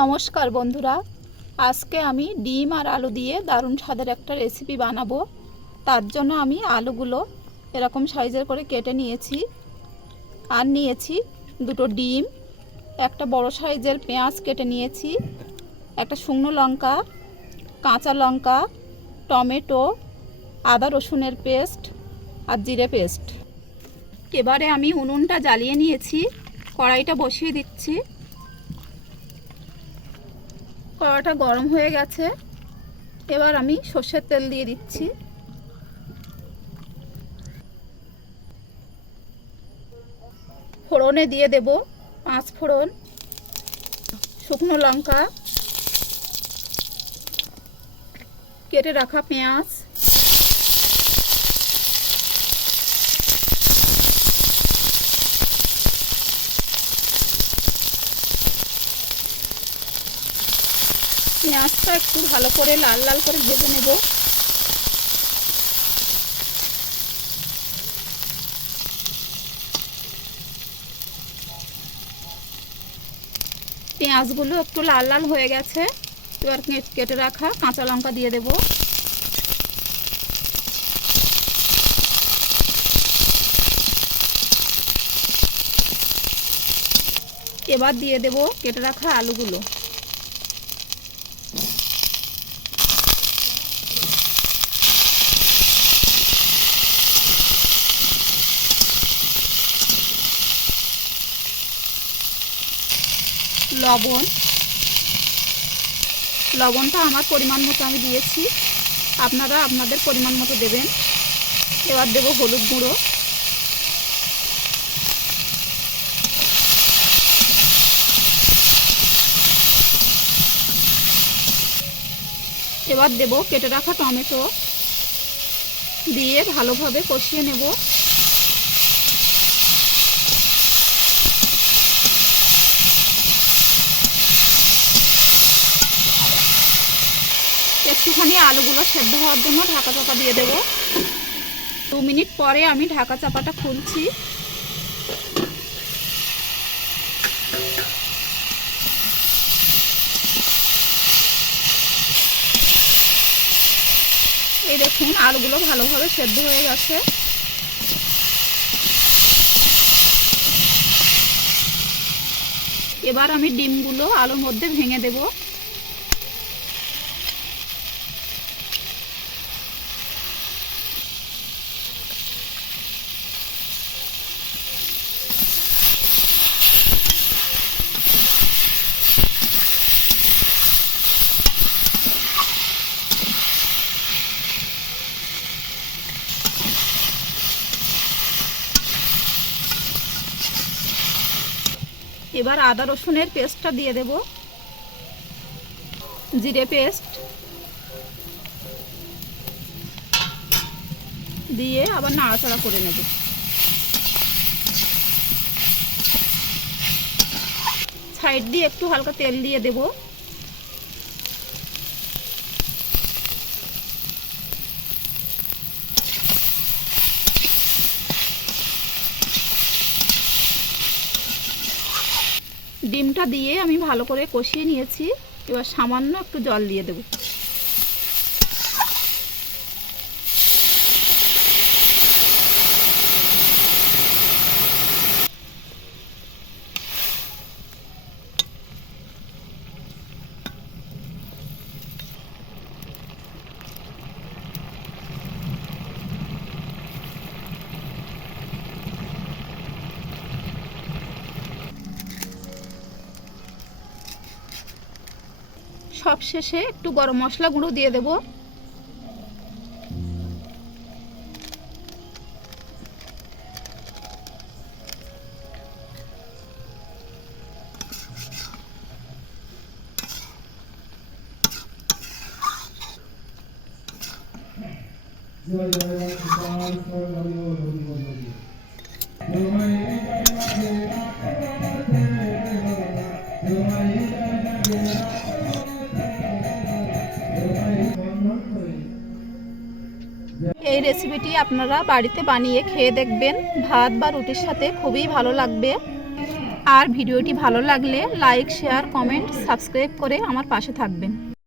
নমস্কার বন্ধুরা। আজকে আমি ডিম আর আলু দিয়ে দারুণ স্বাদের একটা রেসিপি বানাবো। তার জন্য আমি আলুগুলো এরকম সাইজের করে কেটে নিয়েছি আর নিয়েছি দুটো ডিম, একটা বড় সাইজের পেঁয়াজ কেটে নিয়েছি, একটা শুকনো লঙ্কা, কাঁচা লঙ্কা, টমেটো, আদা রসুনের পেস্ট আর জিরে পেস্ট। এবারে আমি উনুনটা জ্বালিয়ে নিয়েছি, কড়াইটা বসিয়ে দিচ্ছি। কড়াটা গরম হয়ে গেছে। এবার আমি সর্ষের তেল দিয়ে দিচ্ছি। ফোড়নে দিয়ে দেব পাঁচ ফোড়ন, শুকনো লঙ্কা, কেটে রাখা পেঁয়াজ পেঁয়াজটা একটু ভালো করে লাল লাল করে ভেজে নেব। পেঁয়াজগুলো একটু লাল লাল হয়ে গেছে। এবার কেটে রাখা কাঁচা লঙ্কা দিয়ে দেব। এবার দিয়ে দেব কেটে রাখা আলুগুলো। লবণ। লবণটা আমার পরিমাণ মতো আমি দিয়েছি। আপনারা আপনাদের পরিমাণ মতো দেবেন। এবার দেব হলুদ গুঁড়ো। এবার দেব কেটে রাখা টমেটো। দিয়ে ভালোভাবে কষিয়ে নেব। একটুখানি আলুগুলো সেদ্ধ হওয়ার জন্য ঢাকা চাপা দিয়ে দেব। দু মিনিট পরে আমি ঢাকা চাপাটা খুলছি। এই দেখুন, আলুগুলো ভালোভাবে সেদ্ধ হয়ে গেছে। এবার আমি ডিমগুলো আলুর মধ্যে ভেঙে দেবো। এবার আদা রসুনের পেস্টটা দিয়ে দেব। জিরে পেস্ট। দিয়ে আবার নাড়াচাড়া করে নেব। সাইড দিয়ে একটু হালকা তেল দিয়ে দেব। ডিমটা দিয়ে আমি ভালো করে কষিয়ে নিয়েছি। এবার সামান্য একটু জল দিয়ে দেব। সব শেষে একটু গরম মশলা গুঁড়ো দিয়ে দেব। এই রেসিপিটি আপনারা বাড়িতে বানিয়ে খেয়ে দেখবেন। ভাত বা রুটির সাথে খুবই ভালো লাগবে। আর ভিডিওটি ভালো লাগলে লাইক শেয়ার কমেন্ট সাবস্ক্রাইব করে আমার পাশে থাকবেন।